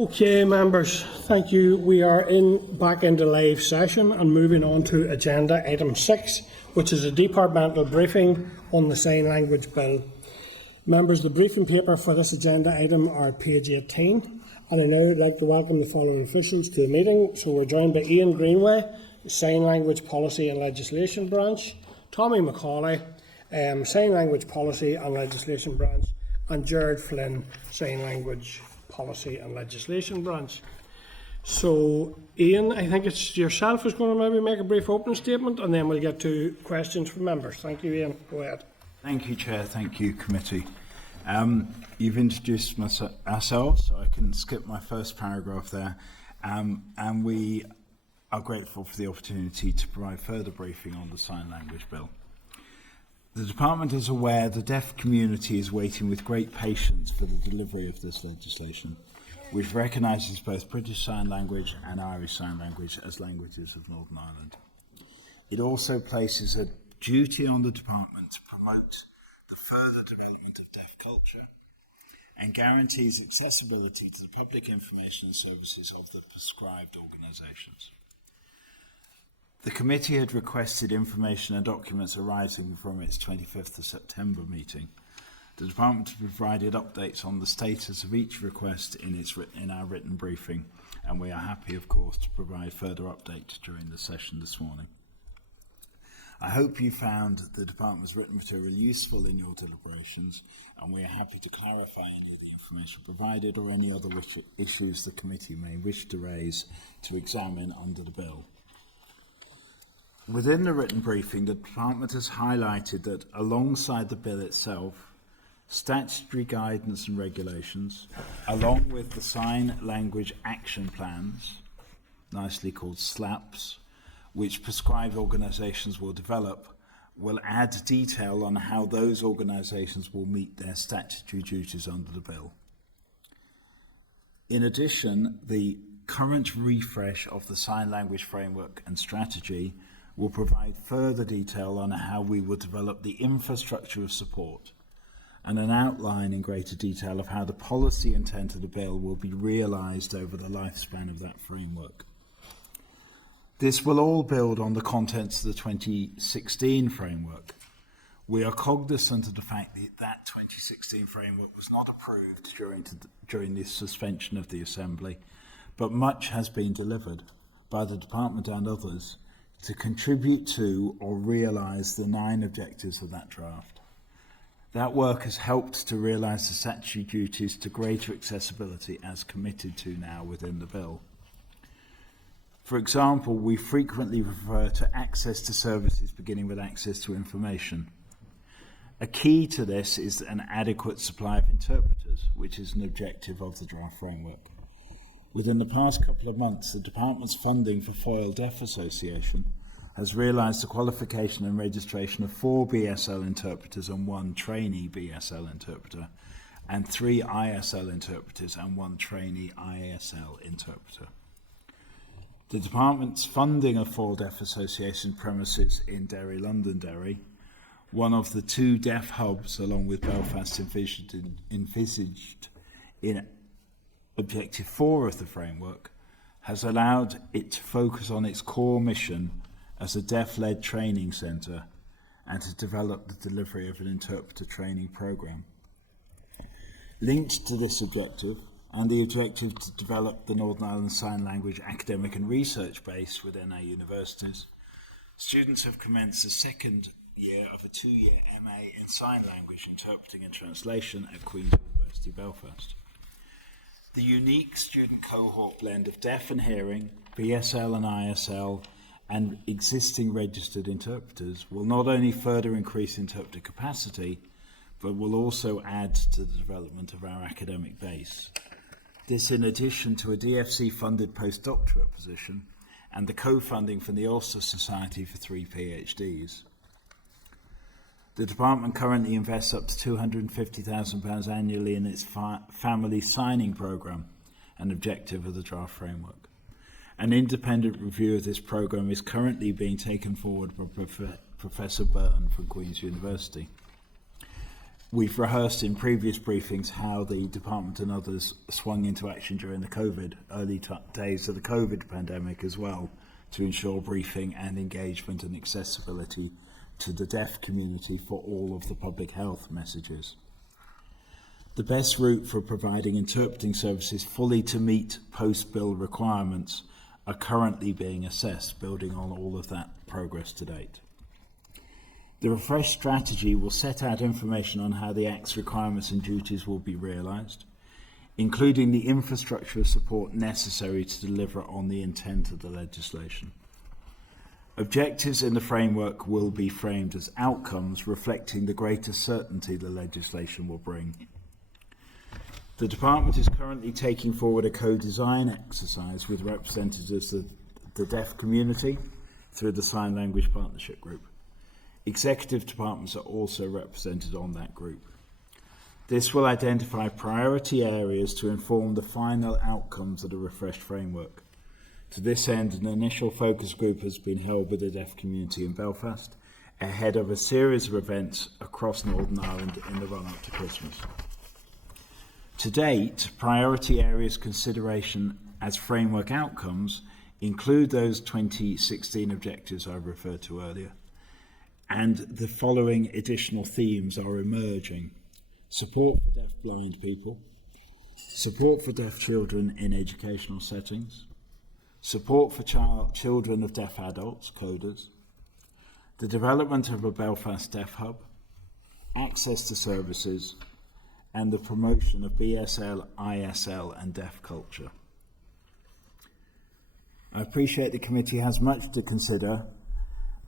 Okay, members, thank you. We are back into live session and moving on to agenda item 6, which is a departmental briefing on the Sign Language Bill. Members, the briefing paper for this agenda item are page 18, and I now would like to welcome the following officials to the meeting. So we're joined by Iain Greenway, Sign Language Policy and Legislation Branch, Tommy McAuley, Sign Language Policy and Legislation Branch, and Gerard Flynn, Sign Language Policy and Legislation Branch. So, Iain, I think it's yourself who's going to maybe make a brief opening statement, and then we'll get to questions from members. Thank you, Iain. Go ahead. Thank you, Chair. Thank you, Committee. You've introduced ourselves, so I can skip my first paragraph there. And we are grateful for the opportunity to provide further briefing on the Sign Language Bill. The Department is aware the deaf community is waiting with great patience for the delivery of this legislation, which recognises both British Sign Language and Irish Sign Language as languages of Northern Ireland. It also places a duty on the Department to promote the further development of deaf culture and guarantees accessibility to the public information and services of the prescribed organisations. The committee had requested information and documents arising from its 25th of September meeting. The Department provided updates on the status of each request in our written briefing, and we are happy, of course, to provide further updates during the session this morning. I hope you found the Department's written material useful in your deliberations, and we are happy to clarify any of the information provided or any other issues the committee may wish to raise to examine under the bill. Within the written briefing, the Department has highlighted that alongside the bill itself, statutory guidance and regulations, along with the Sign Language Action Plans, nicely called SLAPs, which prescribed organisations will develop, will add detail on how those organisations will meet their statutory duties under the bill. In addition, the current refresh of the Sign Language Framework and Strategy will provide further detail on how we will develop the infrastructure of support and an outline in greater detail of how the policy intent of the bill will be realised over the lifespan of that framework. This will all build on the contents of the 2016 framework. We are cognizant of the fact that that 2016 framework was not approved during the suspension of the Assembly, but much has been delivered by the Department and others to contribute to or realise the 9 objectives of that draft. That work has helped to realise the statutory duties to greater accessibility as committed to now within the bill. For example, we frequently refer to access to services beginning with access to information. A key to this is an adequate supply of interpreters, which is an objective of the draft framework. Within the past couple of months, the Department's funding for Foyle Deaf Association has realised the qualification and registration of 4 BSL interpreters and 1 trainee BSL interpreter, and 3 ISL interpreters and 1 trainee ISL interpreter. The Department's funding of Foyle Deaf Association premises in Derry, Londonderry, one of the 2 deaf hubs along with Belfast envisaged in Objective 4 of the framework, has allowed it to focus on its core mission as a deaf-led training centre and to develop the delivery of an interpreter training programme. Linked to this objective, and the objective to develop the Northern Ireland Sign Language academic and research base within our universities, students have commenced the second year of a 2-year MA in Sign Language Interpreting and Translation at Queen's University Belfast. The unique student cohort blend of deaf and hearing, BSL and ISL, and existing registered interpreters will not only further increase interpreter capacity, but will also add to the development of our academic base. This in addition to a DFC-funded postdoctorate position and the co-funding from the Ulster Society for 3 PhDs. The Department currently invests up to £250,000 annually in its family signing programme, an objective of the draft framework. An independent review of this programme is currently being taken forward by Professor Byrne from Queen's University. We've rehearsed in previous briefings how the department and others swung into action during the early days of the COVID pandemic as well, to ensure briefing and engagement and accessibility to the deaf community for all of the public health messages. The best route for providing interpreting services fully to meet post-bill requirements are currently being assessed, building on all of that progress to date. The refreshed strategy will set out information on how the Act's requirements and duties will be realised, including the infrastructure support necessary to deliver on the intent of the legislation. Objectives in the framework will be framed as outcomes reflecting the greater certainty the legislation will bring. The department is currently taking forward a co-design exercise with representatives of the deaf community through the Sign Language Partnership Group. Executive departments are also represented on that group. This will identify priority areas to inform the final outcomes of the refreshed framework. To this end, an initial focus group has been held with the deaf community in Belfast, ahead of a series of events across Northern Ireland in the run-up to Christmas. To date, priority areas consideration as framework outcomes include those 2016 objectives I referred to earlier, and the following additional themes are emerging: support for deaf-blind people, support for deaf children in educational settings, support for children of deaf adults, coders, the development of a Belfast Deaf Hub, access to services, and the promotion of BSL, ISL and deaf culture. I appreciate the committee has much to consider,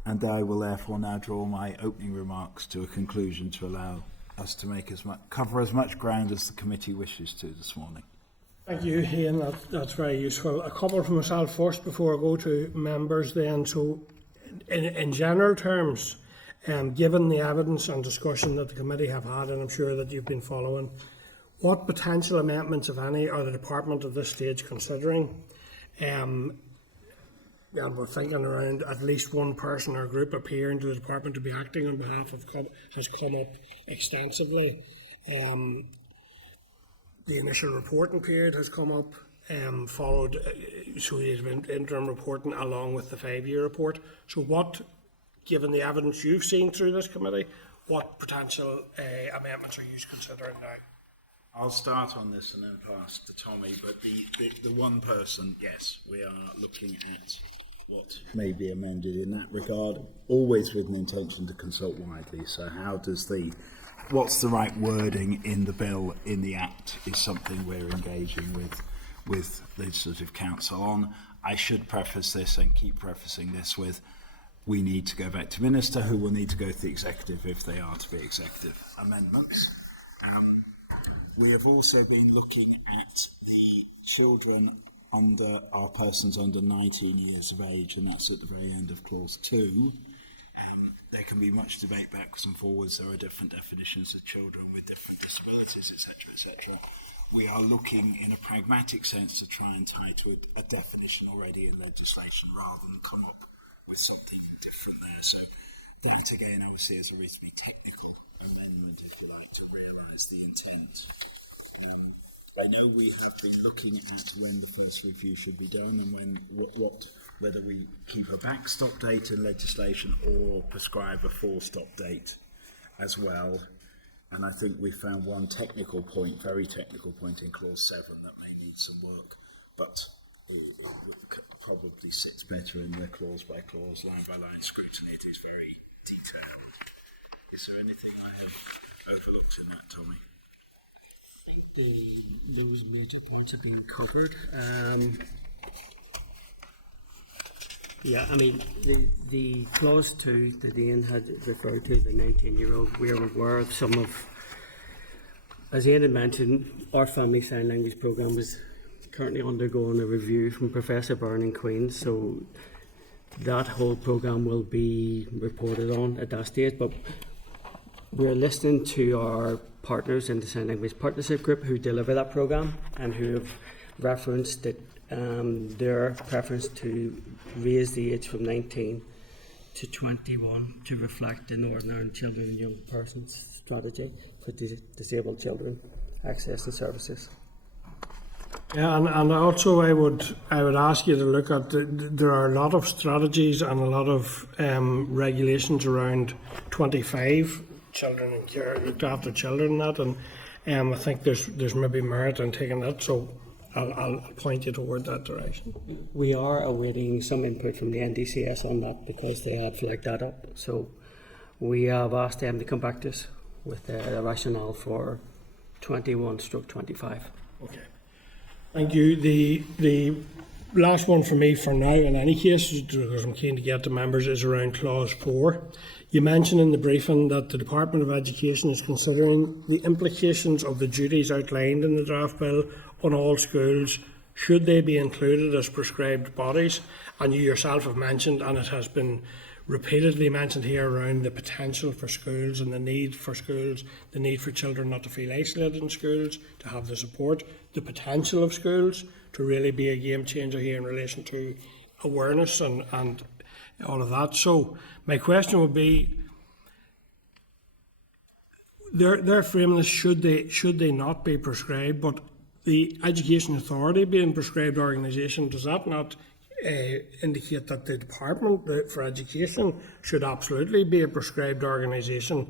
and I will therefore now draw my opening remarks to a conclusion to allow us to cover as much ground as the committee wishes to this morning. Thank you, Iain. That's very useful. A couple from myself first before I go to members then. So, in general terms, given the evidence and discussion that the committee have had, and I'm sure that you've been following, what potential amendments, if any, are the department at this stage considering? And we're thinking around at least one person or group appearing to the department to be acting on behalf of has come up extensively. The initial reporting period has come up, followed, so there's been interim reporting along with the 5-year report. So given the evidence you've seen through this committee, what potential amendments are you considering now? I'll start on this and then pass to Tommy, but the one person, yes, we are looking at what may be amended in that regard, always with an intention to consult widely. So what's the right wording in the bill, in the Act, is something we're engaging with Legislative Council on. I should preface this and keep prefacing this with, we need to go back to Minister, who will need to go to the Executive if they are to be executive amendments. We have also been looking at the children are persons under 19 years of age, and that's at the very end of Clause 2. There can be much debate backwards and forwards. There are different definitions of children with different disabilities, etc., etc. We are looking in a pragmatic sense to try and tie to a definition already in legislation rather than come up with something different there. So that again obviously is a reasonably technical amendment, if you like, to realise the intent. I know we have been looking at when the first review should be done and whether we keep a backstop date in legislation or prescribe a full stop date as well. And I think we found one very technical point in Clause 7 that may need some work, but it probably sits better in the clause by clause, line by line scrutiny. It is very detailed. Is there anything I have overlooked in that, Tommy? I think those major points have been covered. The clause 2 that Iain had referred to, the 19-year-old, we are aware of some of, as Iain had mentioned, our family sign language programme is currently undergoing a review from Professor Byrne in Queen's, so that whole programme will be reported on at that stage. But we're listening to our partners in the Sign Language Partnership Group who deliver that programme and who have referenced that their preference to raise the age from 19 to 21 to reflect the Northern Ireland children and young persons strategy for disabled children accessing services. Yeah, and also I would ask you to look at there are a lot of strategies and a lot of regulations around 25 children and care, looked after children, and that, and I think there's maybe merit in taking that. So I'll point you toward that direction. We are awaiting some input from the NDCS on that because they had flagged that up. So we have asked them to come back to us with a rationale for 21/25. Okay. Thank you. The last one for me for now, in any case, because I'm keen to get to members, is around Clause 4. You mentioned in the briefing that the Department of Education is considering the implications of the duties outlined in the draft bill on all schools, should they be included as prescribed bodies. And you yourself have mentioned, and it has been repeatedly mentioned here, around the potential for schools and the need for schools, the need for children not to feel isolated in schools, to have the support, the potential of schools to really be a game changer here in relation to awareness and all of that. So my question would be, their framing is should they not be prescribed, but the Education Authority being prescribed organisation, does that not indicate that the Department for Education should absolutely be a prescribed organisation?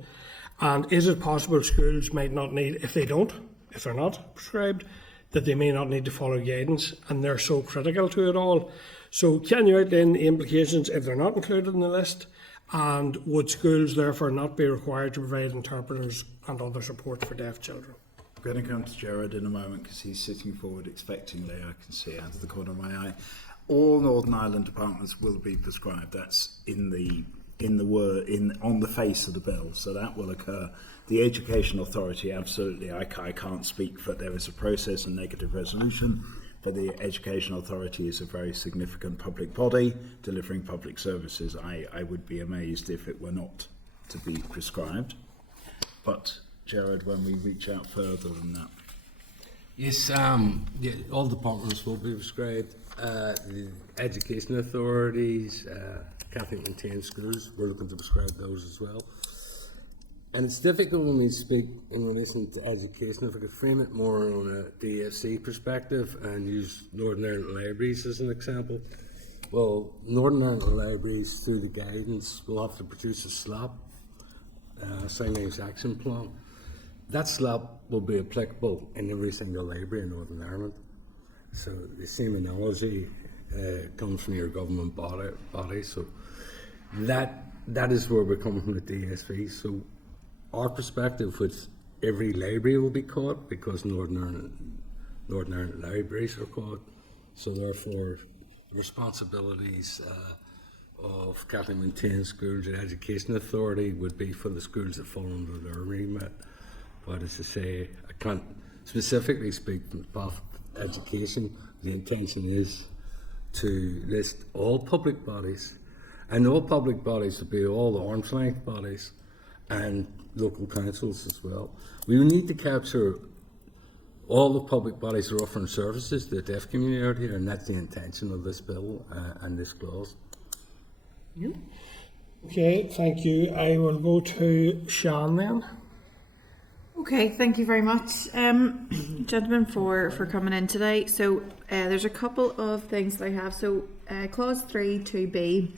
And is it possible schools might not need, if they're not prescribed, that they may not need to follow guidance, and they're so critical to it all? So can you outline the implications if they're not included in the list? And would schools therefore not be required to provide interpreters and other support for deaf children? I'm going to come to Gerard in a moment because he's sitting forward expectingly. I can see out of the corner of my eye. All Northern Ireland departments will be prescribed. That's on the face of the bill, so that will occur. The Education Authority, absolutely. I can't speak, but there is a process and negative resolution. But the Education Authority is a very significant public body delivering public services. I would be amazed if it were not to be prescribed. But Gerard, when we reach out further than that. Yes, all departments will be prescribed. The education authorities, Catholic maintained schools, we're looking to prescribe those as well. And it's difficult when we speak in relation to education, if I could frame it more on a DFC perspective and use Northern Ireland Libraries as an example. Well, Northern Ireland Libraries, through the guidance, will have to produce a SLAP, Sign Language Action Plan. That SLAP will be applicable in every single library in Northern Ireland. So the same analogy comes from your government body. So that is where we're coming from the DSV. So our perspective with every library will be caught because Northern Ireland Libraries are caught. So therefore, the responsibilities of Catholic maintained schools and Education Authority would be for the schools that fall under their remit. But as I say, I can't specifically speak from path education. The intention is to list all public bodies, and all public bodies would be all the arm's length bodies and local councils as well. We need to capture all the public bodies that are offering services to the deaf community out here, and that's the intention of this bill and this clause. Okay, thank you. I will go to Sean then. Okay, thank you very much, gentlemen, for coming in today. So there's a couple of things that I have. So clause 3 2b,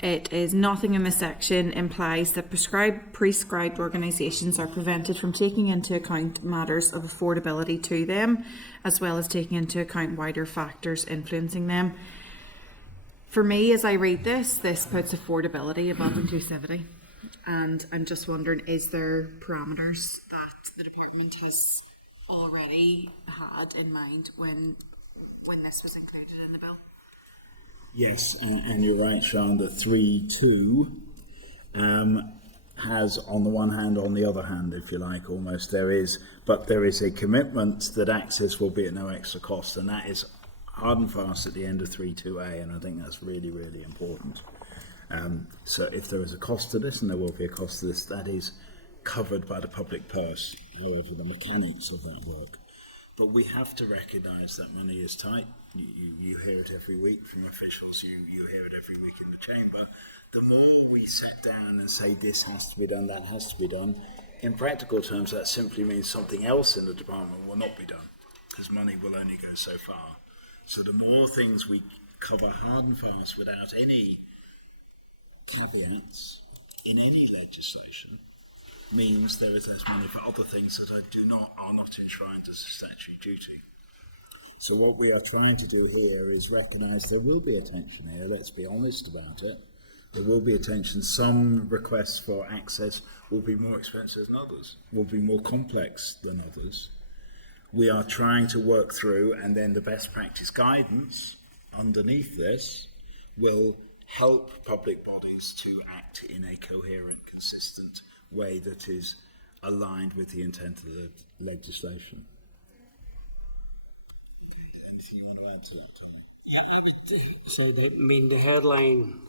it is nothing in this section implies that prescribed organisations are prevented from taking into account matters of affordability to them, as well as taking into account wider factors influencing them. For me, as I read this puts affordability above inclusivity. And I'm just wondering, is there parameters that the department has already had in mind when this was included in the bill? Yes, and you're right, Sean, the 3.2 has, on the one hand, on the other hand, if you like, almost there is a commitment that access will be at no extra cost, and that is hard and fast at the end of 3.2a, and I think that's really, really important. So if there is a cost to this, and there will be a cost to this, that is covered by the public purse, wherever the mechanics of that work. But we have to recognise that money is tight. You hear it every week from officials, you hear it every week in the chamber. The more we sit down and say this has to be done, that has to be done, in practical terms that simply means something else in the department will not be done, because money will only go so far. So the more things we cover hard and fast without any caveats in any legislation means there is less money for other things that are not enshrined as a statutory duty. So what we are trying to do here is recognise there will be a tension here, let's be honest about it. There will be a tension. Some requests for access will be more expensive than others, will be more complex than others. We are trying to work through, and then the best practice guidance underneath this will help public bodies to act in a coherent, consistent way that is aligned with the intent of the legislation. Anything you want to add to, Tommy? Yeah, I would say that, I mean, the headline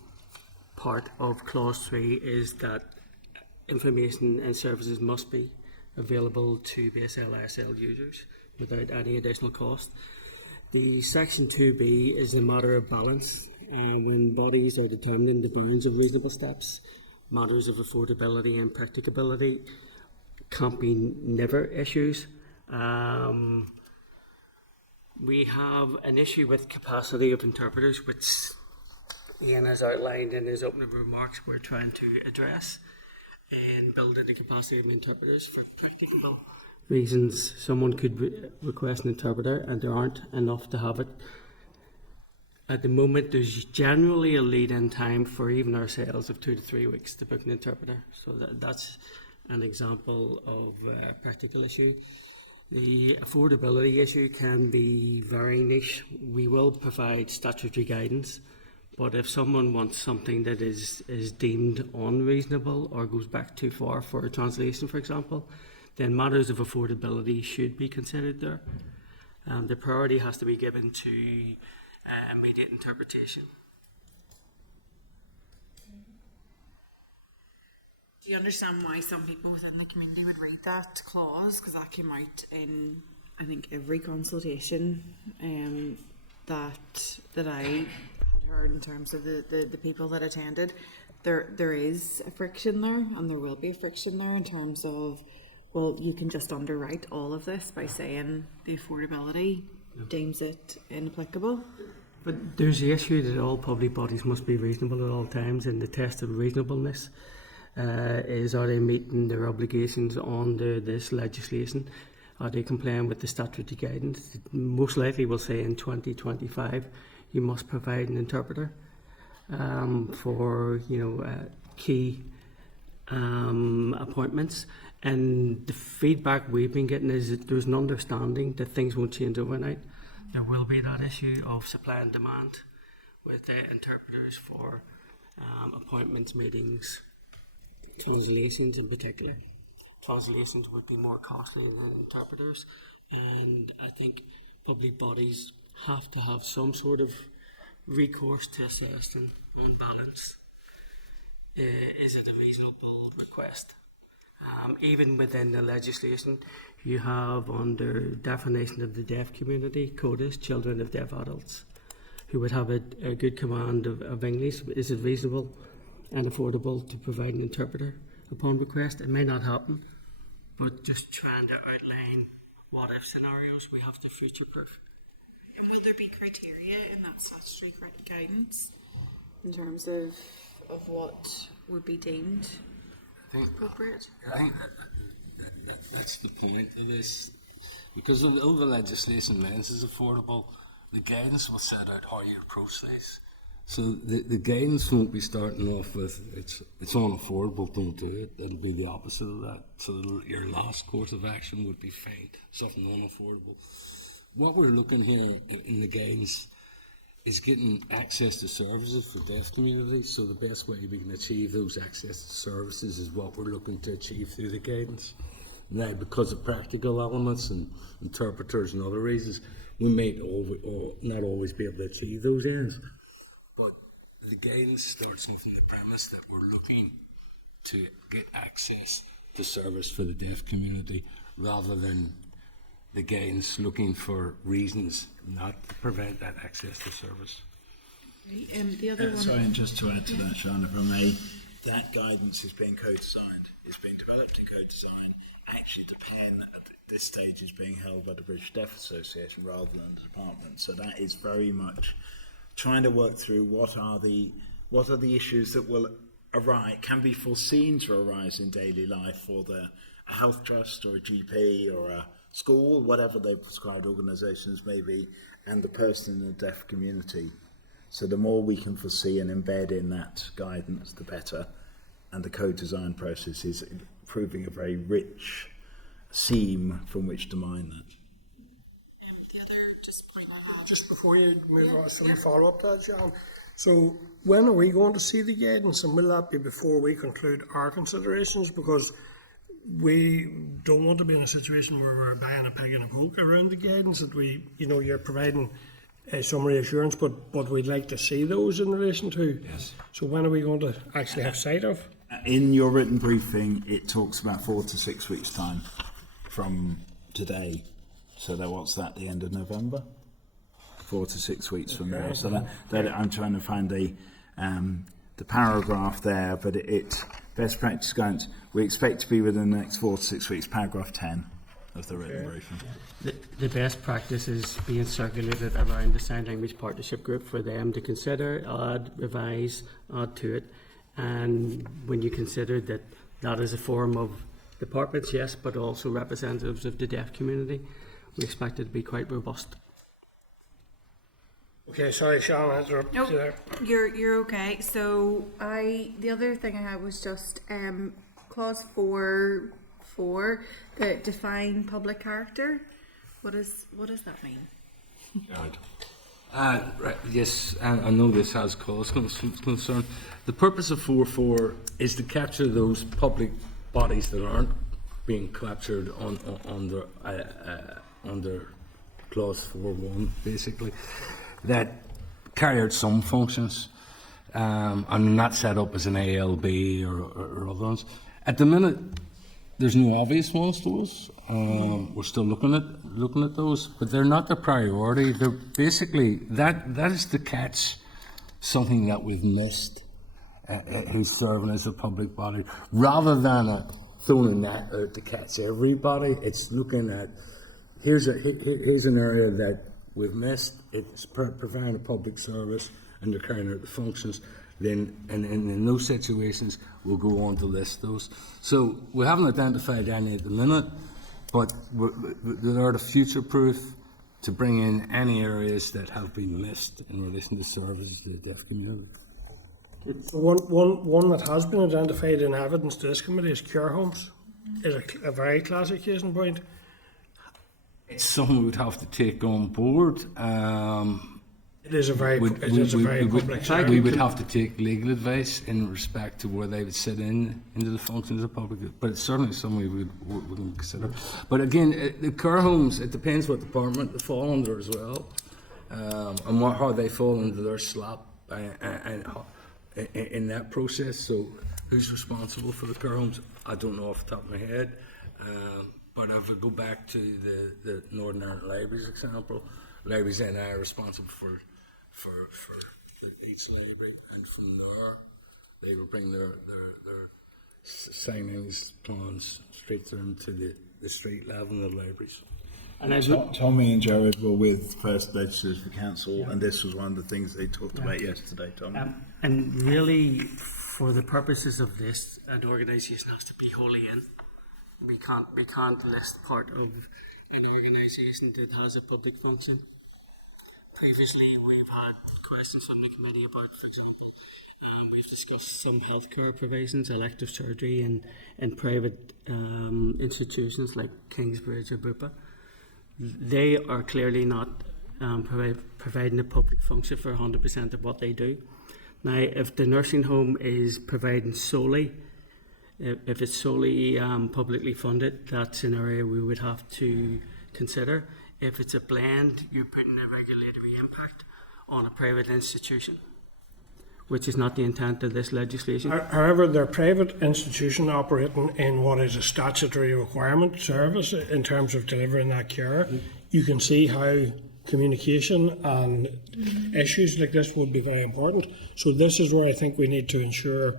part of Clause 3 is that information and services must be available to BSL ISL users without any additional cost. The Section 2B is a matter of balance. When bodies are determining the bounds of reasonable steps, matters of affordability and practicability can't be never issues. We have an issue with capacity of interpreters, which Iain has outlined in his opening remarks we're trying to address, and building the capacity of interpreters for practicable reasons. Someone could request an interpreter and there aren't enough to have it. At the moment, there's generally a lead-in time for even ourselves of 2 to 3 weeks to book an interpreter. So that's an example of a practical issue. The affordability issue can be very niche. We will provide statutory guidance, but if someone wants something that is deemed unreasonable or goes back too far for a translation, for example, then matters of affordability should be considered there. The priority has to be given to immediate interpretation. Do you understand why some people within the community would read that clause? Because that came out in, I think, every consultation that I had heard in terms of the people that attended. There is a friction there, and there will be a friction there in terms of, well, you can just underwrite all of this by saying the affordability deems it inapplicable. But there's the issue that all public bodies must be reasonable at all times, and the test of reasonableness is, are they meeting their obligations under this legislation? Are they complying with the statutory guidance? It most likely will say in 2025 you must provide an interpreter for key appointments. And the feedback we've been getting is that there's an understanding that things won't change overnight. There will be that issue of supply and demand with interpreters for appointments, meetings, translations in particular. Translations would be more costly than interpreters, and I think public bodies have to have some sort of recourse to assess them on balance. Is it a reasonable request? Even within the legislation, you have under definition of the deaf community, CODIS, children of deaf adults, who would have a good command of English. Is it reasonable and affordable to provide an interpreter upon request? It may not happen, but just trying to outline what if scenarios we have to future-proof. And will there be criteria in that statutory guidance in terms of what would be deemed appropriate? I think that's the point of this. Because all the legislation means is affordable, the guidance will set out how you approach this. So the guidance won't be starting off with it's unaffordable, don't do it. It'll be the opposite of that. So your last course of action would be fine, something unaffordable. What we're looking here in the guidance is getting access to services for deaf communities. So the best way we can achieve those access to services is what we're looking to achieve through the guidance. Now, because of practical elements and interpreters and other reasons, we may not always be able to achieve those ends. But the guidance starts off on the premise that we're looking to get access to service for the deaf community rather than the guidance looking for reasons not to prevent that access to service. The other one. Sorry, and just to add to that, Sean, if I may, that guidance is being co-designed. It's being developed in co-design. Actually, the pen at this stage is being held by the British Deaf Association rather than the department. So that is very much trying to work through what are the issues that will arise, can be foreseen to arise in daily life for a health trust or a GP or a school, whatever their prescribed organisations may be, and the person in the deaf community. So the more we can foresee and embed in that guidance, the better. And the co-design process is proving a very rich seam from which to mine that. The other just point I had. Just before you move on, some follow up to that, John. So when are we going to see the guidance, and will that be before we conclude our considerations? Because we don't want to be in a situation where we're buying a pig in a poke around the guidance that you're providing some reassurance, but we'd like to see those in relation to. Yes. So when are we going to actually have sight of? In your written briefing, it talks about 4 to 6 weeks' time from today. So what's that, the end of November? 4 to 6 weeks from now. So that I'm trying to find the paragraph there, but it best practice guidance. We expect to be within the next 4 to 6 weeks. Paragraph 10 of the written briefing. The best practice is being circulated around the Sign Language Partnership Group for them to consider, add, revise, add to it. And when you consider that is a forum of departments, yes, but also representatives of the deaf community, we expect it to be quite robust. Okay, sorry, Sean, I interrupted you there. You're okay. So the other thing I had was just clause 4.4, the define public character. What does that mean? Right, yes, and I know this has caused concern. The purpose of 4.4 is to capture those public bodies that aren't being captured under clause 4.1, basically, that carry out some functions and not set up as an ALB or other ones. At the minute, there's no obvious ones to us. We're still looking at those, but they're not the priority. They're basically that is to catch something that we've missed, who's serving as a public body, rather than throwing a net out to catch everybody. It's looking at here's an area that we've missed. It's providing a public service and they're carrying out the functions. Then, and in those situations, we'll go on to list those. So we haven't identified any at the minute, but they're there to future-proof to bring in any areas that have been missed in relation to services to the deaf community. One that has been identified in evidence to this committee is care homes. Is a very classic case in point. It's something we would have to take on board. It is a very public sector. We would have to take legal advice in respect to where they would sit into the functions of public, but it's certainly something we would consider. But again, the care homes, it depends what department they fall under as well, and how they fall into their slot and in that process. So who's responsible for the care homes? I don't know off the top of my head. But if we go back to the Northern Ireland Libraries example, libraries then are responsible for each library, and from there they will bring their signings plans straight through to the street level of the libraries. And Tommy and Gerard were with First Legislators for Council, and this was one of the things they talked about yesterday, Tommy. And really, for the purposes of this, an organisation has to be wholly in. We can't list part of an organisation that has a public function. Previously, we've had questions from the committee about, for example, we've discussed some healthcare provisions, elective surgery in private institutions like Kingsbridge or Bupa. They are clearly not providing a public function for 100% of what they do. Now, if the nursing home is providing solely, if it's solely publicly funded, that's an area we would have to consider. If it's a blend, you're putting a regulatory impact on a private institution, which is not the intent of this legislation. However, they're private institution operating in what is a statutory requirement service in terms of delivering that care. You can see how communication and issues like this would be very important. So this is where I think we need to ensure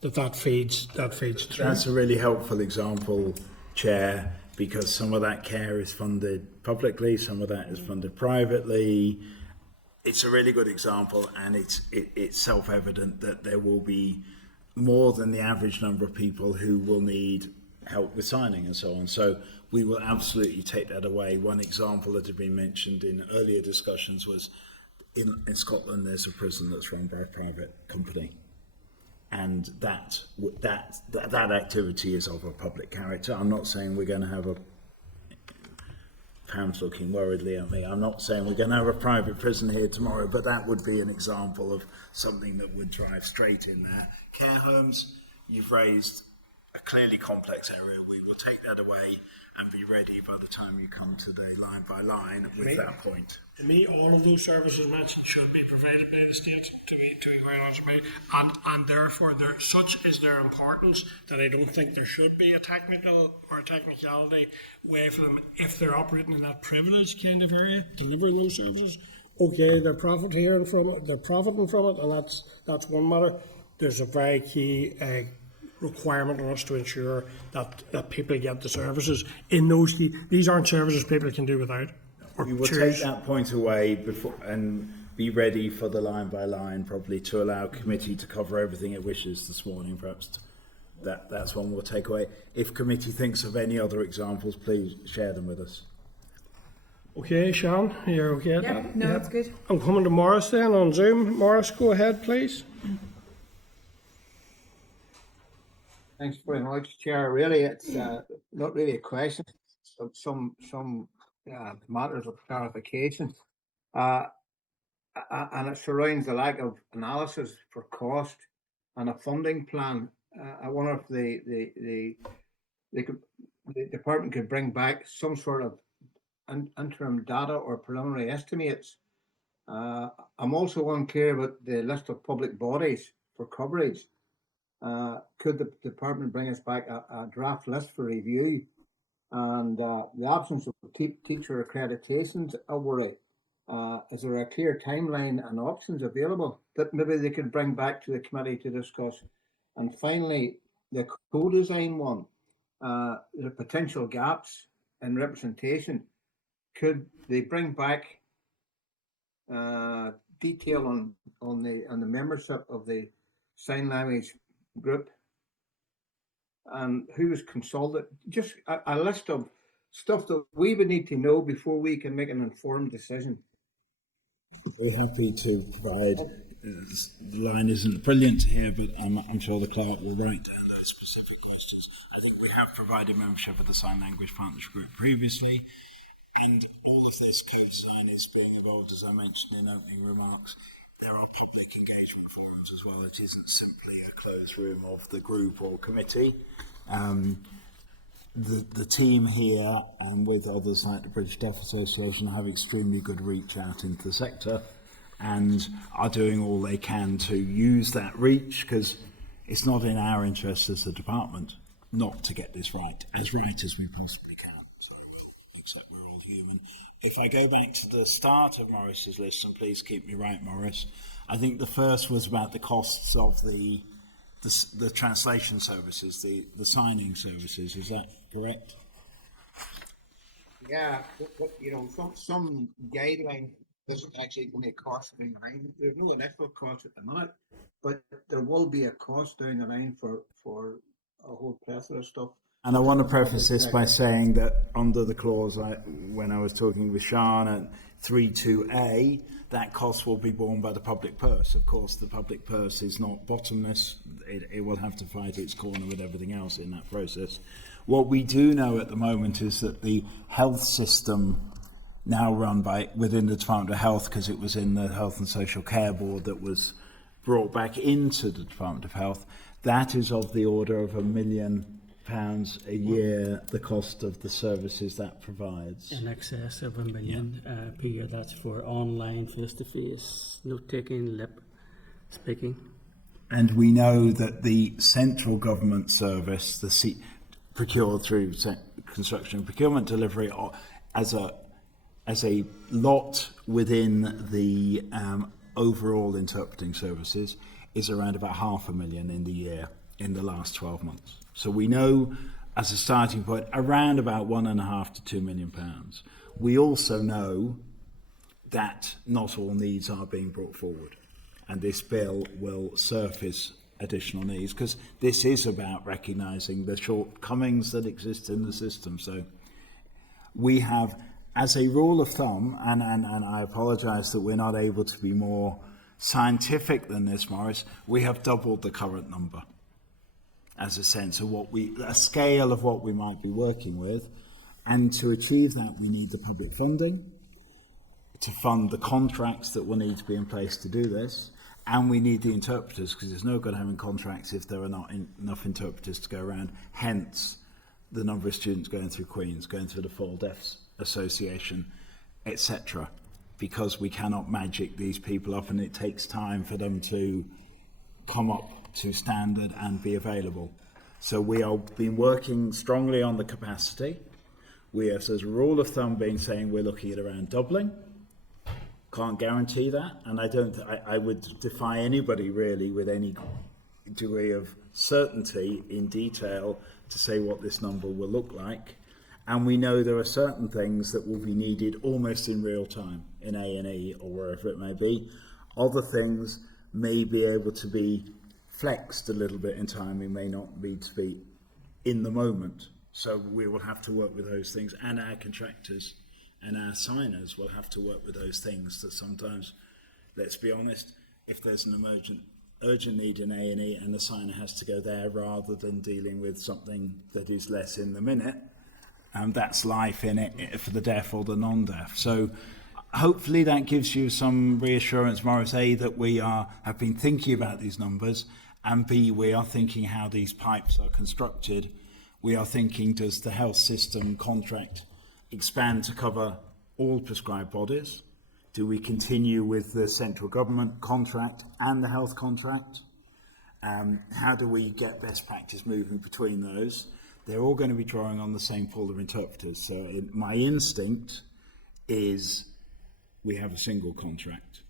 that feeds through. That's a really helpful example, Chair, because some of that care is funded publicly, some of that is funded privately. It's a really good example, and it's self-evident that there will be more than the average number of people who will need help with signing and so on. So we will absolutely take that away. One example that had been mentioned in earlier discussions was in Scotland there's a prison that's run by a private company. And that activity is of a public character. I'm not saying we're going to have Pam's looking worriedly at me. I'm not saying we're going to have a private prison here tomorrow, but that would be an example of something that would drive straight in there. Care homes, you've raised a clearly complex area. We will take that away and be ready by the time you come to the line by line with that point. To me, all of those services mentioned should be provided by the state, to be quite honest with you, and therefore such is their importance that I don't think there should be a technical or a technicality way for them, if they're operating in that privileged kind of area, delivering those services. Okay, they're profiting from it, and that's one matter. There's a very key requirement on us to ensure that people get the services in those key. These aren't services people can do without. We will take that point away before and be ready for the line by line, probably to allow committee to cover everything it wishes this morning. Perhaps that's one we'll take away. If committee thinks of any other examples, please share them with us. Okay, Sean, you're okay at that? No, it's good. I'm coming to Morris then on Zoom. Morris, go ahead, please. Thanks very much, Chair. Really, it's not really a question, but some matters of clarification. And it surrounds the lack of analysis for cost and a funding plan. I wonder if the department could bring back some sort of interim data or preliminary estimates. I'm also unclear about the list of public bodies for coverage. Could the department bring us back a draft list for review? And the absence of teacher accreditations a worry. Is there a clear timeline and options available that maybe they could bring back to the committee to discuss? And finally, the co-design one, the potential gaps in representation. Could they bring back detail on the membership of the sign language group and who was consulted? Just a list of stuff that we would need to know before we can make an informed decision. We're happy to provide. The line isn't brilliant here, but I'm sure the clerk will write down those specific questions. I think we have provided membership of the Sign Language Partnership Group previously, and all of this co-design is being evolved, as I mentioned in opening remarks. There are public engagement forums as well. It isn't simply a closed room of the group or committee. The team here and with others like the British Deaf Association have extremely good reach out into the sector and are doing all they can to use that reach, because it's not in our interest as a department not to get this right as we possibly can. So except we're all human. If I go back to the start of Morris's list, and please keep me right, Morris, I think the first was about the costs of the translation services, the signing services. Is that correct? Yeah, but some guideline doesn't actually going to cost down the line. There's no initial cost at the minute, but there will be a cost down the line for a whole plethora of stuff. And I want to preface this by saying that under the clause, when I was talking with Sean at 3.2a, that cost will be borne by the public purse. Of course, the public purse is not bottomless. It will have to fight its corner with everything else in that process. What we do know at the moment is that the health system, now run within the Department of Health, because it was in the Health and Social Care Board that was brought back into the Department of Health, that is of the order of £1 million a year, the cost of the services that provides. In excess of £1 million per year. That's for online, face-to-face, note-taking, lip, speaking. And we know that the central government service, procured through construction and procurement delivery, as a lot within the overall interpreting services, is around about £500,000 in the year in the last 12 months. So we know, as a starting point, around about £1.5 to £2 million. We also know that not all needs are being brought forward, and this bill will surface additional needs, because this is about recognising the shortcomings that exist in the system. So we have, as a rule of thumb, and I apologise that we're not able to be more scientific than this, Maurice, we have doubled the current number as a sense of a scale of what we might be working with. And to achieve that, we need the public funding to fund the contracts that will need to be in place to do this. And we need the interpreters, because there's no good having contracts if there are not enough interpreters to go around. Hence, the number of students going through Queen's, going through the Full Deaf Association, etc. Because we cannot magic these people up, and it takes time for them to come up to standard and be available. So we have been working strongly on the capacity. We have, as a rule of thumb, been saying we're looking at around doubling. Can't guarantee that, and I would defy anybody really with any degree of certainty in detail to say what this number will look like. And we know there are certain things that will be needed almost in real time in A&E or wherever it may be. Other things may be able to be flexed a little bit in time. We may not need to be in the moment. So we will have to work with those things, and our contractors and our signers will have to work with those things that sometimes, let's be honest, if there's an urgent need in A&E and the signer has to go there rather than dealing with something that is less in the minute, that's life in it for the deaf or the non-deaf. So hopefully that gives you some reassurance, Maurice, A, that we have been thinking about these numbers, and B, we are thinking how these pipes are constructed. We are thinking, does the health system contract expand to cover all prescribed bodies? Do we continue with the central government contract and the health contract? How do we get best practice moving between those? They're all going to be drawing on the same pool of interpreters. So my instinct is we have a single contract,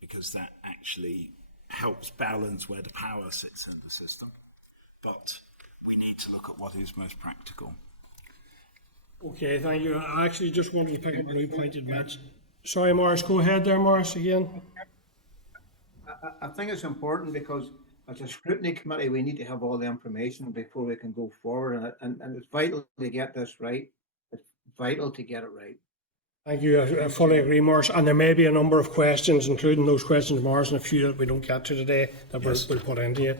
because that actually helps balance where the power sits in the system. But we need to look at what is most practical. Okay, thank you. I actually just wanted to pick up a new point you'd mentioned. Sorry, Maurice, go ahead there, Maurice, again. I think it's important, because as a scrutiny committee, we need to have all the information before we can go forward, and it's vital to get this right. It's vital to get it right. Thank you. I fully agree, Maurice. And there may be a number of questions, including those questions, Maurice, and a few that we don't get to today that we'll put into you.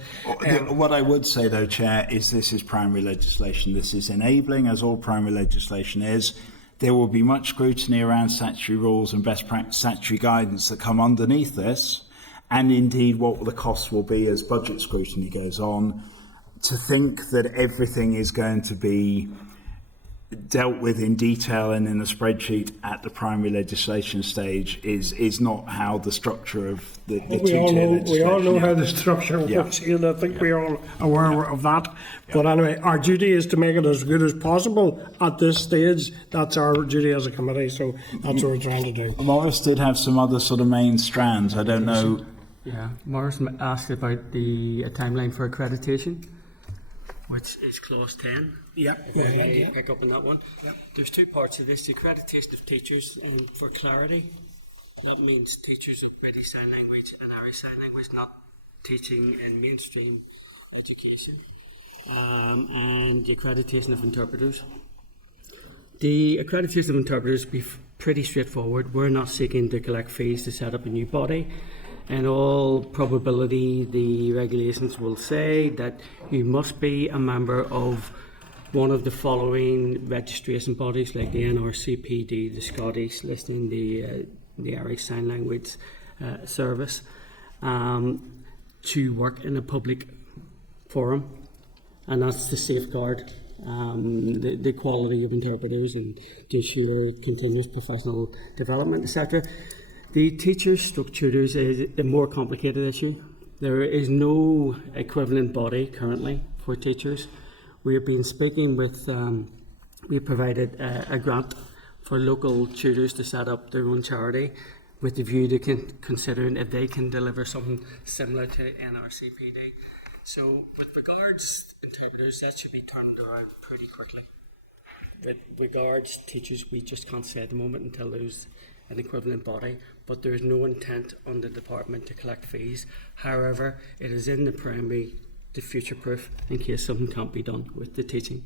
What I would say, though, Chair, is this is primary legislation. This is enabling, as all primary legislation is. There will be much scrutiny around statutory rules and best practice statutory guidance that come underneath this, and indeed what the costs will be as budget scrutiny goes on. To think that everything is going to be dealt with in detail and in a spreadsheet at the primary legislation stage is not how the structure of the two-tier legislation. We all know how the structure works here. I think we're all aware of that. Yeah. But anyway, our duty is to make it as good as possible at this stage. That's our duty as a committee, so that's what we're trying to do. Maurice did have some other sort of main strands. I don't know. Yeah, Maurice asked about the timeline for accreditation, which is clause 10. Yeah. Pick up on that one. Yep. There's two parts of this. The accreditation of teachers, for clarity, that means teachers of British Sign Language and Irish Sign Language, not teaching in mainstream education. And the accreditation of interpreters. The accreditation of interpreters be pretty straightforward. We're not seeking to collect fees to set up a new body. In all probability, the regulations will say that you must be a member of one of the following registration bodies, like the NRCPD, the Scottish listing, the Irish Sign Language Service, to work in a public forum, and that's to safeguard the quality of interpreters and to ensure continuous professional development, etc. The teachers/tutors is a more complicated issue. There is no equivalent body currently for teachers. We have been speaking with, we provided a grant for local tutors to set up their own charity with the view to considering if they can deliver something similar to NRCPD. So with regards to interpreters, that should be turned around pretty quickly. With regards to teachers, we just can't say at the moment until there's an equivalent body, but there is no intent on the department to collect fees. However, it is in the primary to future-proof in case something can't be done with the teaching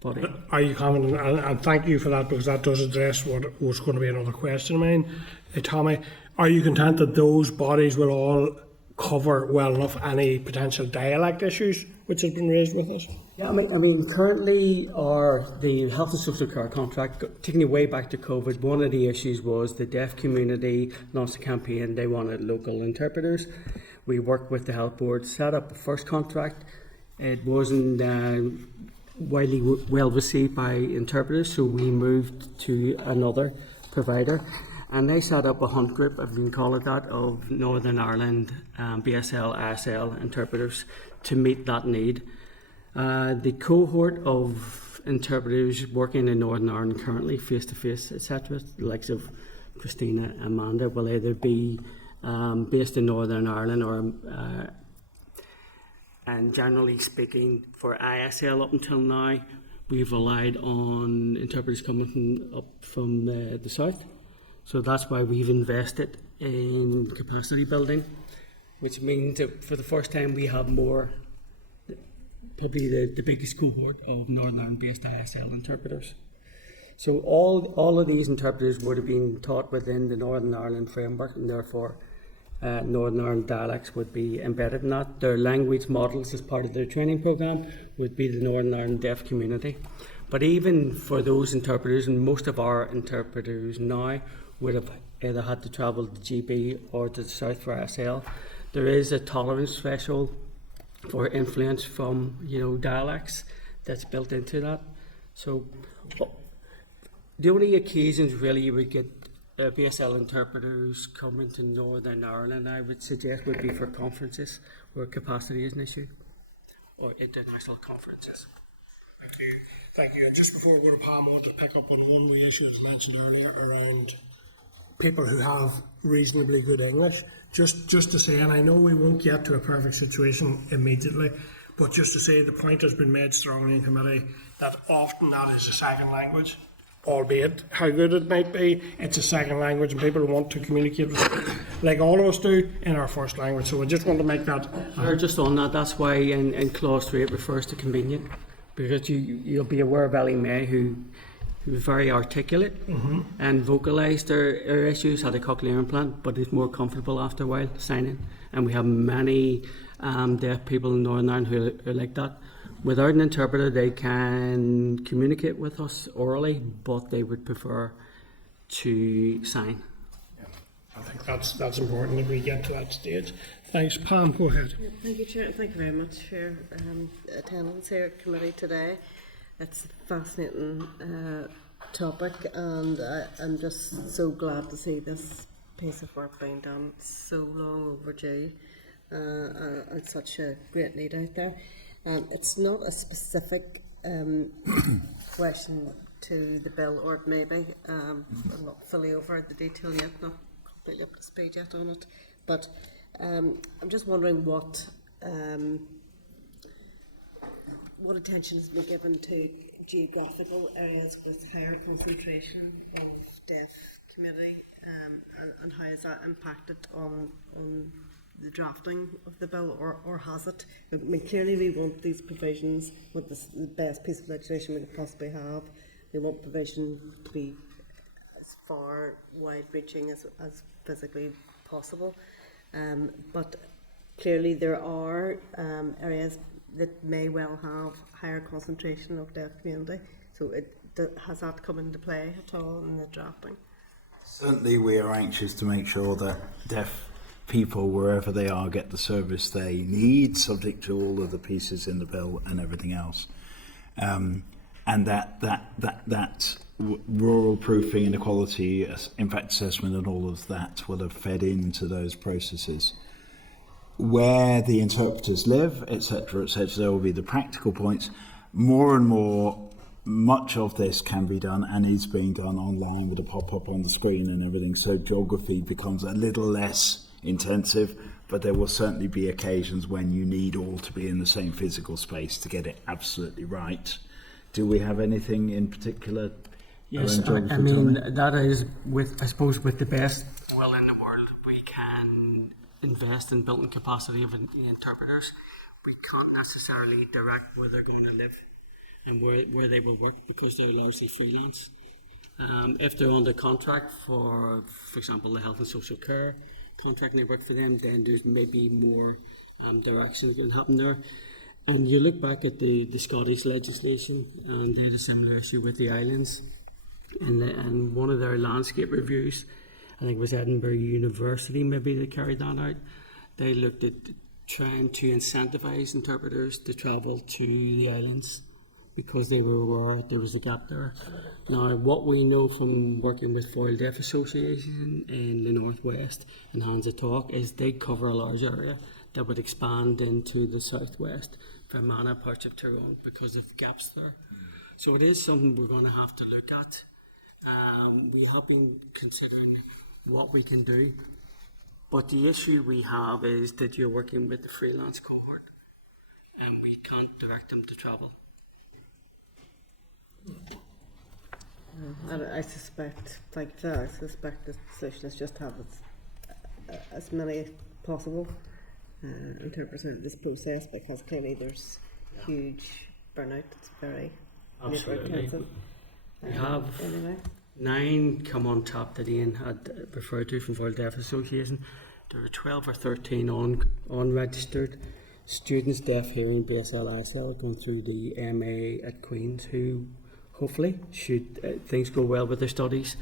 body. Are you confident, and thank you for that, because that does address what was going to be another question of mine. Tommy, are you content that those bodies will all cover well enough any potential dialect issues which have been raised with us? Yeah, I mean, currently the health and social care contract, taking it way back to COVID, one of the issues was the deaf community launched a campaign, they wanted local interpreters. We worked with the health board, set up the first contract. It wasn't widely well received by interpreters, so we moved to another provider. And they set up a hunt group, if we can call it that, of Northern Ireland BSL, ISL interpreters to meet that need. The cohort of interpreters working in Northern Ireland currently, face-to-face, etc., the likes of Christina, Amanda, will either be based in Northern Ireland or, and generally speaking, for ISL up until now, we've relied on interpreters coming up from the south. So that's why we've invested in capacity building, which means that for the first time we have more, probably the biggest cohort of Northern Ireland-based ISL interpreters. So all of these interpreters would have been taught within the Northern Ireland framework, and therefore Northern Ireland dialects would be embedded in that. Their language models as part of their training programme would be the Northern Ireland deaf community. But even for those interpreters, and most of our interpreters now would have either had to travel to GB or to the south for ISL, there is a tolerance threshold for influence from dialects that's built into that. So the only occasions really you would get BSL interpreters coming to Northern Ireland, I would suggest, would be for conferences where capacity is an issue, or international conferences. Thank you. And just before we go to Pam, I want to pick up on one of the issues mentioned earlier around people who have reasonably good English. Just to say, and I know we won't get to a perfect situation immediately, but just to say the point has been made strongly in committee that often that is a second language, albeit how good it might be, it's a second language and people want to communicate with, like all of us do, in our first language. So I just want to make that. Just on that, that's why in clause 3 it refers to convenient, because you'll be aware of Ellie May who was very articulate and vocalised her issues, had a cochlear implant, but is more comfortable after a while signing. And we have many deaf people in Northern Ireland who are like that. Without an interpreter, they can communicate with us orally, but they would prefer to sign. I think that's important if we get to that stage. Thanks. Pam, go ahead. Thank you, Chair. Thank you very much for your attendance here at committee today. It's a fascinating topic, and I'm just so glad to see this piece of work being done. It's so long overdue, and such a great need out there. It's not a specific question to the bill, or it may be. I'm not fully over the detail yet, not completely up to speed yet on it, but I'm just wondering what attention has been given to geographical areas with higher concentration of deaf community, and how has that impacted on the drafting of the bill, or has it? I mean, clearly we want these provisions, want the best piece of legislation we could possibly have. We want provision to be as far wide-reaching as physically possible, but clearly there are areas that may well have higher concentration of deaf community. So has that come into play at all in the drafting? Certainly we are anxious to make sure that deaf people, wherever they are, get the service they need, subject to all of the pieces in the bill and everything else. And that rural proofing, inequality, impact assessment and all of that will have fed into those processes. where the interpreters live, etc., etc. There will be the practical points. More and more, much of this can be done and is being done online with a pop-up on the screen and everything. So geography becomes a little less intensive, but there will certainly be occasions when you need all to be in the same physical space to get it absolutely right. Do we have anything in particular? Yes, I mean, that is, I suppose, with the best will in the world, we can invest in building capacity of interpreters. We can't necessarily direct where they're going to live and where they will work, because they're largely freelance. If they're under contract for example, the health and social care contract, and they work for them, then there's maybe more direction that can happen there. And you look back at the Scottish legislation, and they had a similar issue with the islands. And one of their landscape reviews, I think it was Edinburgh University, maybe they carried that out. They looked at trying to incentivise interpreters to travel to the islands because they were aware there was a gap there. Now, what we know from working with Foil Deaf Association in the Northwest and Hands of Talk is they cover a large area that would expand into the southwest, Fermanagh, parts of Tyrone, because of gaps there. So it is something we're going to have to look at. We have been considering what we can do, but the issue we have is that you're working with the freelance cohort and we can't direct them to travel. And I suspect, the solution is just to have as many as possible interpreters in this process, because clearly there's huge burnout. It's very labour intensive. We have anyway. 9 come on top that Iain had referred to from Foil Deaf Association. There are 12 or 13 unregistered students, deaf, hearing, BSL, ISL, going through the MA at Queen's, who hopefully, should things go well with their studies,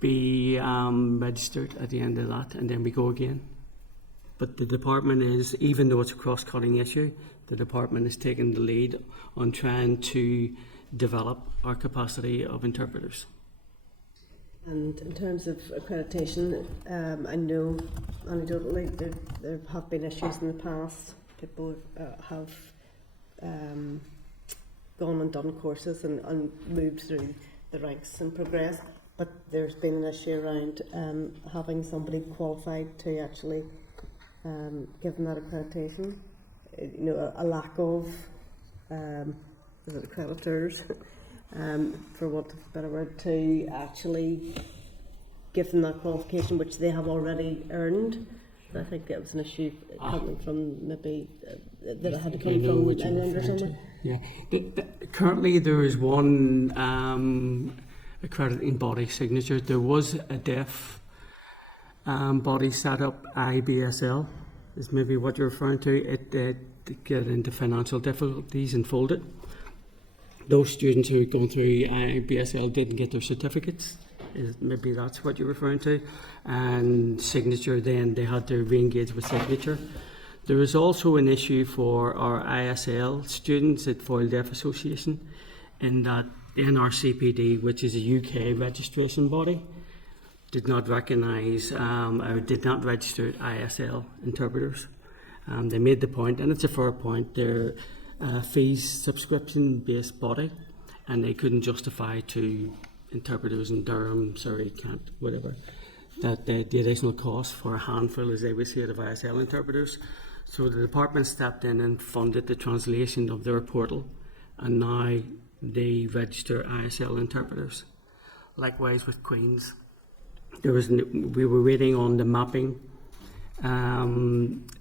be registered at the end of that, and then we go again. But the department is, even though it's a cross-cutting issue, the department is taking the lead on trying to develop our capacity of interpreters. And in terms of accreditation, I know anecdotally there have been issues in the past. People have gone and done courses and moved through the ranks and progressed, but there's been an issue around having somebody qualified to actually give them that accreditation. You know, a lack of is it accreditors, for want of a better word, to actually give them that qualification which they have already earned. I think that was an issue coming from maybe that it had to come from England or something. Yeah, currently there is one accrediting body signature. There was a deaf body set up, IBSL, is maybe what you're referring to. It get into financial difficulties and folded. Those students who had gone through IBSL didn't get their certificates. Maybe that's what you're referring to. And Signature, then they had to re-engage with Signature. There is also an issue for our ISL students at Foil Deaf Association, in that NRCPD, which is a UK registration body, did not recognise or did not register ISL interpreters. They made the point, and it's a fair point, they're fees subscription-based body, and they couldn't justify to interpreters in Durham, Surrey, Kent, whatever, that the additional cost for a handful, as they would say it, of ISL interpreters. So the department stepped in and funded the translation of their portal, and now they register ISL interpreters. Likewise with Queen's, we were waiting on the mapping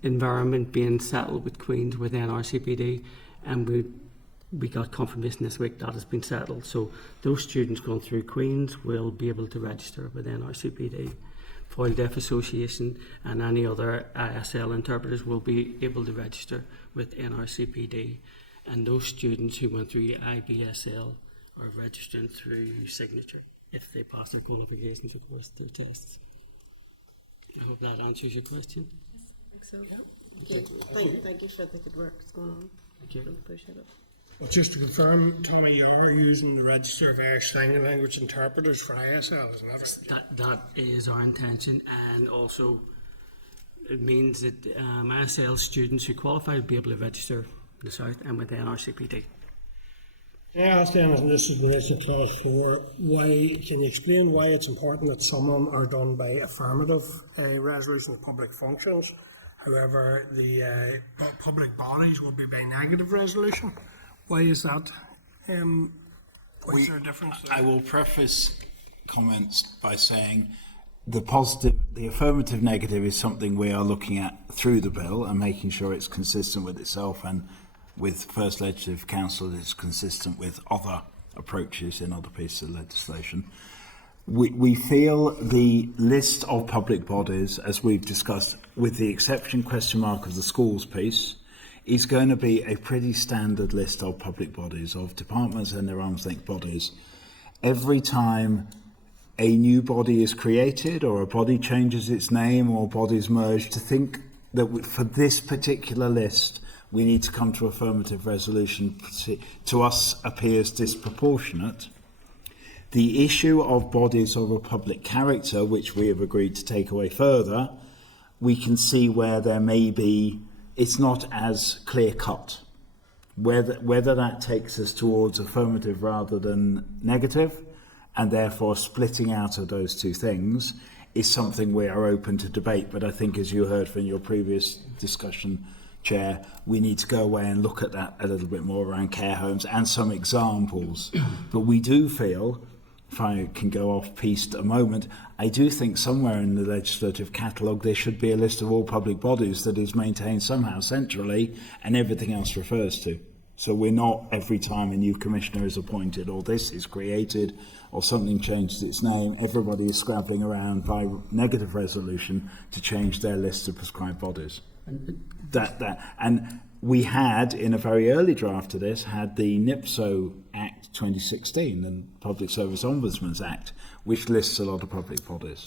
environment being settled with Queen's with NRCPD, and we got confirmation this week that has been settled. So those students going through Queen's will be able to register with NRCPD. Foil Deaf Association and any other ISL interpreters will be able to register with NRCPD. And those students who went through IBSL are registering through Signature if they pass their qualifications, of course, their tests. I hope that answers your question. I think so. Yeah. Thank you for the good work that's going on. Thank you. I appreciate it. Well, just to confirm, Tommy, you are using the Register of Irish Sign Language Interpreters for ISL, isn't that right? That is our intention, and also it means that ISL students who qualify will be able to register in the South and with the NRCPD. Can I ask then, and this is in relation to clause 4, can you explain why it's important that some of them are done by affirmative resolution of public functions, however the public bodies will be by negative resolution? Why is that? What's there a difference there? I will preface comments by saying the affirmative negative is something we are looking at through the bill and making sure it's consistent with itself and with First Legislative Council it's consistent with other approaches in other pieces of legislation. We feel the list of public bodies, as we've discussed, with the exception question mark of the schools piece, is going to be a pretty standard list of public bodies, of departments and their arm's length bodies. Every time a new body is created or a body changes its name or bodies merge, to think that for this particular list we need to come to affirmative resolution, to us appears disproportionate. The issue of bodies of a public character, which we have agreed to take away further, we can see where there may be, it's not as clear cut. Whether that takes us towards affirmative rather than negative, and therefore splitting out of those two things, is something we are open to debate. But I think, as you heard from your previous discussion, Chair, we need to go away and look at that a little bit more around care homes and some examples. But we do feel, if I can go off piste a moment, I do think somewhere in the legislative catalogue there should be a list of all public bodies that is maintained somehow centrally and everything else refers to. So we're not, every time a new commissioner is appointed or this is created or something changes its name, everybody is scrabbling around by negative resolution to change their list of prescribed bodies. And we had, in a very early draft of this, had the NIPSO Act 2016 and Public Service Ombudsman's Act, which lists a lot of public bodies.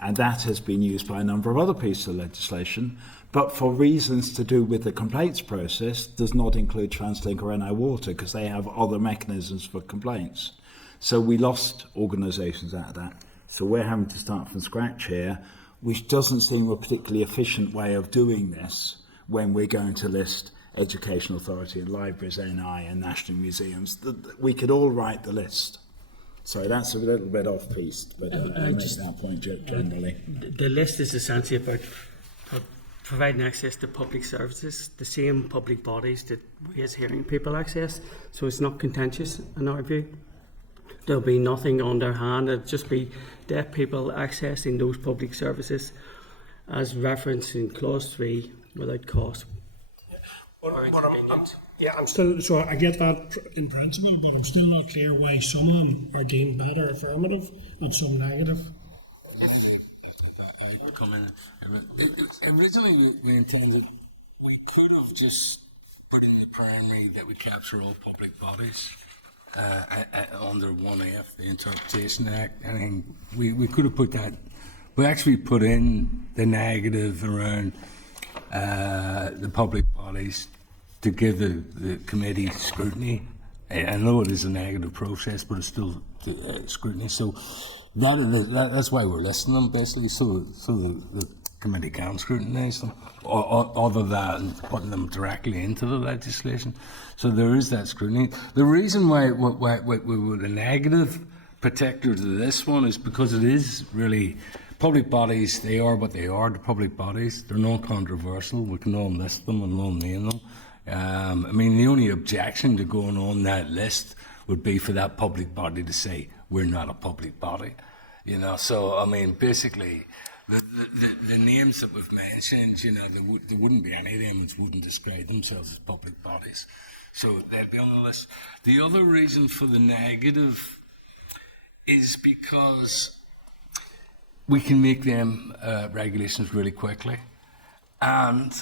And that has been used by a number of other pieces of legislation, but for reasons to do with the complaints process, does not include Translink or NI Water, because they have other mechanisms for complaints. So we lost organisations out of that. So we're having to start from scratch here, which doesn't seem a particularly efficient way of doing this when we're going to list Education Authority and libraries, NI and national museums. We could all write the list. So that's a little bit off piste, but I make that point generally. The list is essentially about providing access to public services, the same public bodies that we as hearing people access, so it's not contentious in our view. There'll be nothing underhand, it'll just be deaf people accessing those public services as referenced in clause 3 without cost or inconvenience. I'm still, so I get that in principle, but I'm still not clear why some of them are deemed better affirmative and some negative. Originally, we intended, we could have just put in the primary that we capture all public bodies under 1F, the Interpretation Act. I mean, we could have put that. We actually put in the negative around the public bodies to give the committee scrutiny. I know it is a negative process, but it's still scrutiny. So that's why we're listing them, basically, so the committee can scrutinise them, other than putting them directly into the legislation. So there is that scrutiny. The reason why we would a negative particular to this one is because it is really public bodies. They are what they are. The public bodies, they're non-controversial. We can all list them and all name them. I mean, the only objection to going on that list would be for that public body to say we're not a public body, you know. So I mean, basically, the names that we've mentioned, you know, there wouldn't be any of them which wouldn't describe themselves as public bodies. So they'd be on the list. The other reason for the negative is because we can make them regulations really quickly, and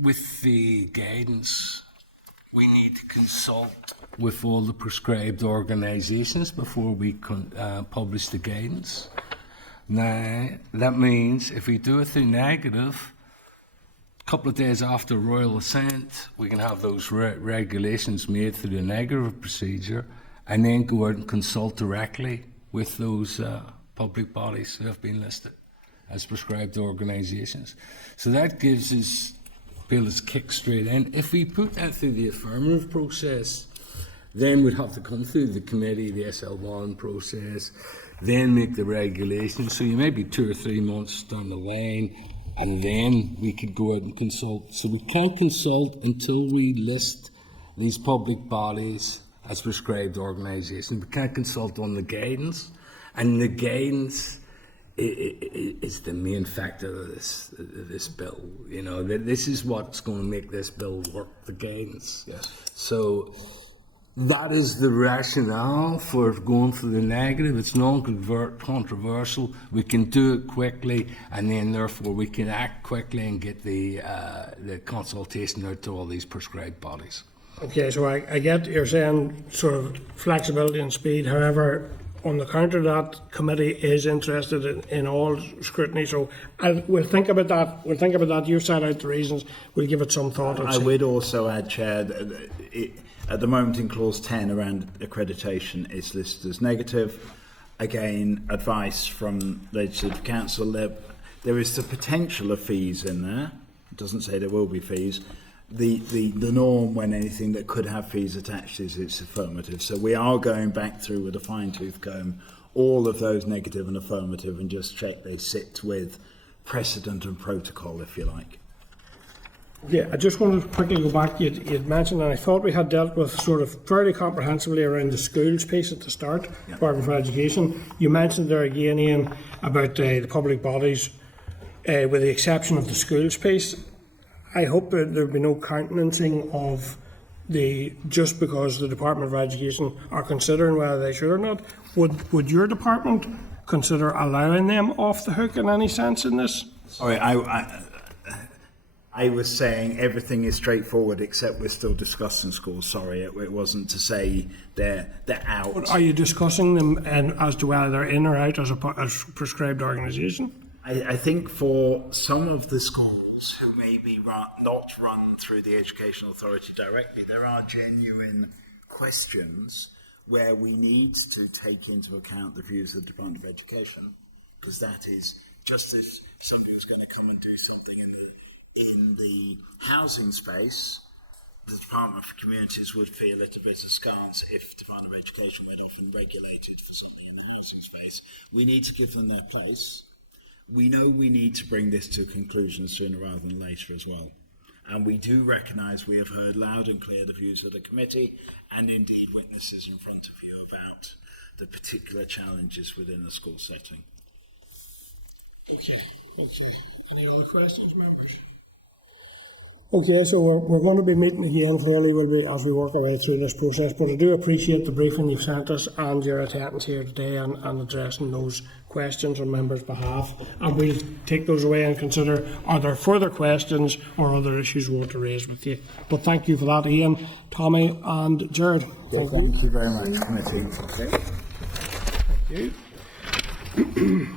with the guidance, we need to consult with all the prescribed organisations before we publish the guidance. Now, that means if we do it through negative, a couple of days after royal assent, we can have those regulations made through the negative procedure and then go out and consult directly with those public bodies who have been listed. as prescribed organisations. So that gives us ability to kick straight in. If we put that through the affirmative process, then we'd have to come through the committee, the SL1 process, then make the regulations. So you may be 2 or 3 months down the line, and then we could go out and consult. So we can't consult until we list these public bodies as prescribed organisations. We can't consult on the guidance, and the guidance is the main factor of this bill. You know, this is what's going to make this bill work, the guidance. Yes. So that is the rationale for going for the negative. It's non-controversial. We can do it quickly, and then therefore we can act quickly and get the consultation out to all these prescribed bodies. Okay, so I get you're saying sort of flexibility and speed. However, on the counter, that committee is interested in all scrutiny. So we'll think about that. We'll think about that. You've set out the reasons. We'll give it some thought. I would also add, Chair, that at the moment in clause 10 around accreditation, it's listed as negative. Again, advice from Legislative Council. There is the potential of fees in there. It doesn't say there will be fees. The norm when anything that could have fees attached is it's affirmative. So we are going back through with a fine-tooth comb all of those negative and affirmative and just check they sit with precedent and protocol, if you like. Yeah, I just wanted to quickly go back. You'd mentioned, and I thought we had dealt with sort of fairly comprehensively around the schools piece at the start, Department for Education. You mentioned there again, Ian, about the public bodies, with the exception of the schools piece. I hope that there will be no countenancing of just because the Department of Education are considering whether they should or not. Would your department consider allowing them off the hook in any sense in this? Sorry, I was saying everything is straightforward except we're still discussing schools. Sorry, it wasn't to say they're out. But are you discussing them and as to whether they're in or out as a prescribed organisation? I think for some of the schools who may be not run through the Education Authority directly, there are genuine questions where we need to take into account the views of the Department of Education, because that is just as somebody was going to come and do something in the housing space, the Department for Communities would feel it a bit askance if the Department of Education went off and regulated for something in the housing space. We need to give them their place. We know we need to bring this to a conclusion sooner rather than later as well. And we do recognise we have heard loud and clear the views of the committee and indeed witnesses in front of you about the particular challenges within the school setting. Okay. Any other questions, members? Okay, so we're going to be meeting again, clearly, as we work our way through this process, but I do appreciate the briefing you've sent us and your attendance here today and addressing those questions on members' behalf, and we'll take those away and consider are there further questions or other issues we want to raise with you. But thank you for that, Ian, Tommy and Gerard. Thank you very much, committee. Thank you.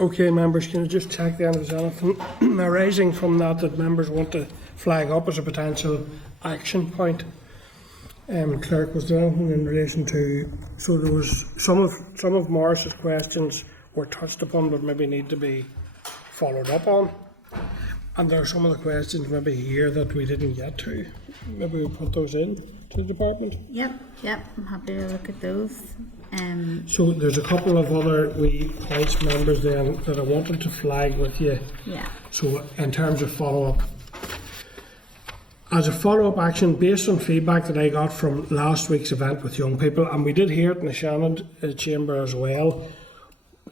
Okay, members, can you just check then if there's anything arising from that members want to flag up as a potential action point? Clerk, was there anything in relation to, so there was some of Morris's questions were touched upon but maybe need to be followed up on, and there are some of the questions maybe here that we didn't get to. Maybe we'll put those in to the department. Yep, I'm happy to look at those. So there's a couple of other points, members, then that I wanted to flag with you. Yeah. So in terms of follow-up, as a follow-up action based on feedback that I got from last week's event with young people, and we did hear it in the Shannon chamber as well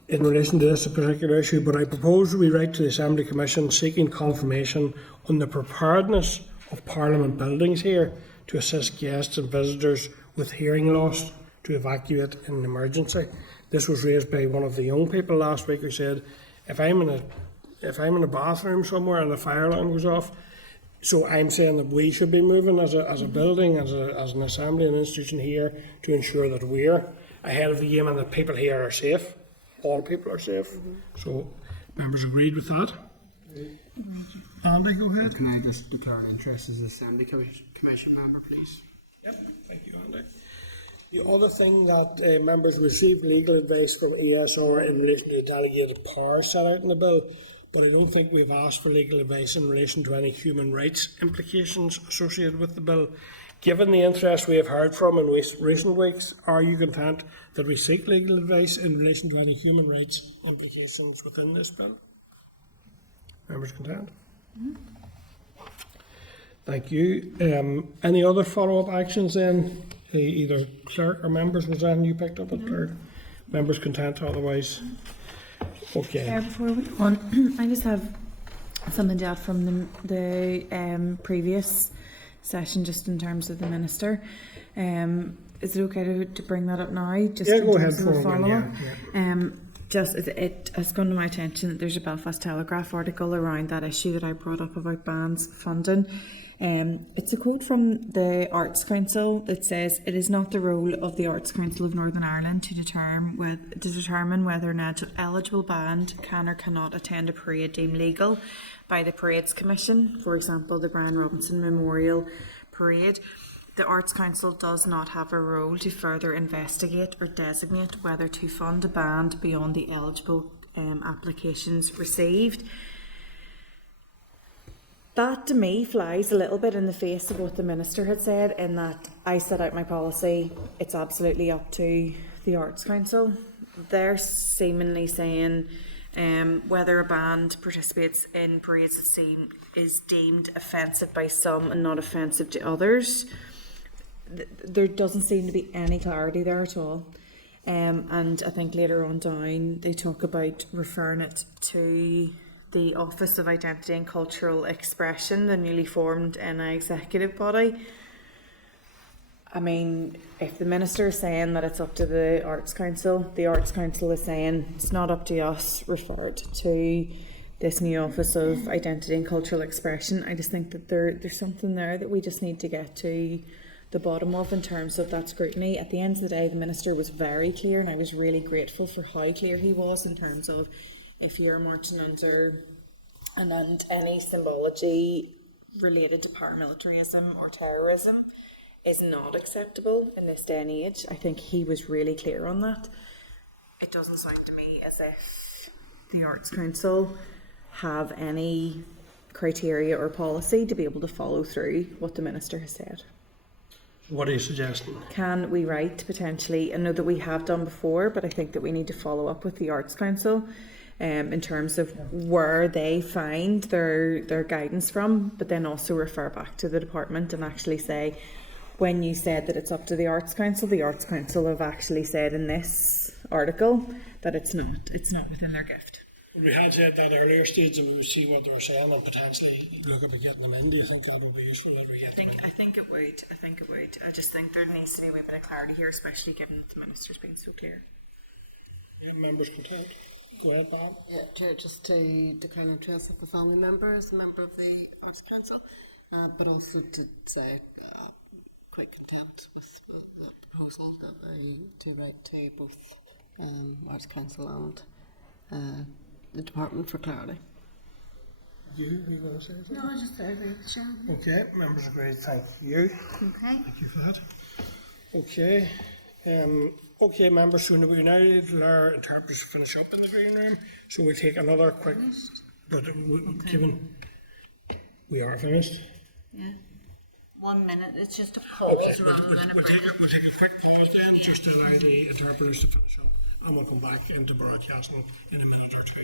in relation to this particular issue, but I propose we write to the Assembly Commission seeking confirmation on the preparedness of Parliament buildings here to assist guests and visitors with hearing loss to evacuate in an emergency. This was raised by one of the young people last week who said, if I'm in a bathroom somewhere and the fire alarm goes off, so I'm saying that we should be moving as a building, as an assembly and institution here to ensure that we're ahead of the game and that people here are safe. All people are safe. So members agreed with that. Andy, go ahead. Can I just declare an interest as an Assembly Commission member, please? Yep, thank you, Andy. The other thing that members received legal advice from ESR in relation to delegated powers set out in the bill, but I don't think we've asked for legal advice in relation to any human rights implications associated with the bill. Given the interest we have heard from in recent weeks, are you content that we seek legal advice in relation to any human rights implications within this bill? Members content? Thank you. Any other follow-up actions then? Either clerk or members, was that you picked up at clerk? Members content otherwise? Okay. Before we go on, I just have something to add from the previous session, just in terms of the minister. Is it okay to bring that up now? Just Yeah, go ahead. Just it has come to my attention that there's a Belfast Telegraph article around that issue that I brought up about bands funding. It's a quote from the Arts Council that says, "It is not the role of the Arts Council of Northern Ireland to determine whether an eligible band can or cannot attend a parade deemed legal by the Parades Commission, for example, the Brian Robinson Memorial Parade. The Arts Council does not have a role to further investigate or designate whether to fund a band beyond the eligible applications received." That to me flies a little bit in the face of what the minister had said, in that I set out my policy, it's absolutely up to the Arts Council. They're seemingly saying whether a band participates in parades is deemed offensive by some and not offensive to others. There doesn't seem to be any clarity there at all. And I think later on down they talk about referring it to the Office of Identity and Cultural Expression, the newly formed NI executive body. I mean, if the minister is saying that it's up to the Arts Council is saying it's not up to us, referred to this new Office of Identity and Cultural Expression. I just think that there's something there that we just need to get to the bottom of in terms of that scrutiny. At the end of the day, the minister was very clear, and I was really grateful for how clear he was in terms of, if you're marching under and any symbology related to paramilitarism or terrorism is not acceptable in this day and age. I think he was really clear on that. It doesn't sound to me as if the Arts Council have any criteria or policy to be able to follow through what the minister has said. What are you suggesting? Can we write potentially? I know that we have done before, but I think that we need to follow up with the Arts Council in terms of where they find their guidance from, but then also refer back to the department and actually say, when you said that it's up to the Arts Council have actually said in this article that it's not within their gift. We had said that earlier stage and we would see what they were saying and potentially look at getting them in. Do you think that would be useful? I think it would. I just think there needs to be a wee bit of clarity here, especially given that the minister's been so clear. Members content? Go ahead, Bob. Yeah, Chair, just to declare interest of the family member as a member of the Arts Council, but also to say quite content with the proposal that to write to both Arts Council and the Department for clarity. Are you going to say something? No, I just agree with Sharon. Okay, members agree. Thank you. Okay. Thank you for that. Okay. Okay, members, so we now need our interpreters to finish up in the green room. So we'll take another quick, but given we are finished. Yeah. 1 minute, it's just a pause rather than a We'll take a quick pause then, just to allow the interpreters to finish up, and we'll come back into broadcasting in a minute or two.